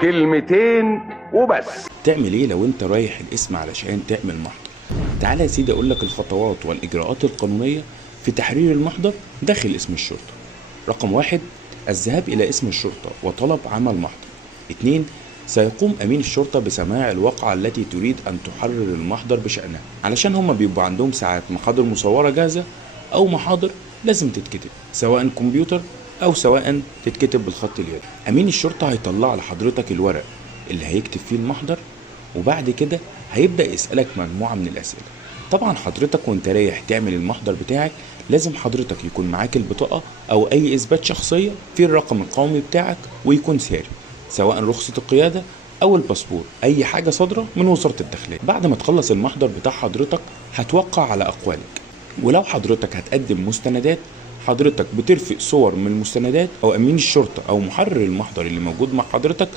كلمتين وبس. تعمل ايه لو انت رايح القسم علشان تعمل محضر؟ تعالى يا سيدي اقول لك الخطوات والاجراءات القانونيه في تحرير المحضر داخل اسم الشرطه. رقم 1: الذهاب الى اسم الشرطه وطلب عمل محضر. 2: سيقوم امين الشرطه بسماع الواقعه التي تريد ان تحرر المحضر بشانها، علشان هما بيبقوا عندهم ساعات محاضر مصوره جاهزه او محاضر لازم تتكتب سواء كمبيوتر او سواء تتكتب بالخط اليدوي. امين الشرطه هيطلع لحضرتك الورق اللي هيكتب فيه المحضر، وبعد كده هيبدأ يسألك مجموعة من الأسئلة. طبعا حضرتك وانت رايح تعمل المحضر بتاعك لازم حضرتك يكون معاك البطاقة أو أي إثبات شخصية في الرقم القومي بتاعك، ويكون ساري سواء رخصة القيادة أو الباسبور، أي حاجة صادرة من وزارة الداخلية. بعد ما تخلص المحضر بتاع حضرتك هتوقع على أقوالك، ولو حضرتك هتقدم مستندات حضرتك بترفق صور من المستندات، أو أمين الشرطة أو محرر المحضر اللي موجود مع حضرتك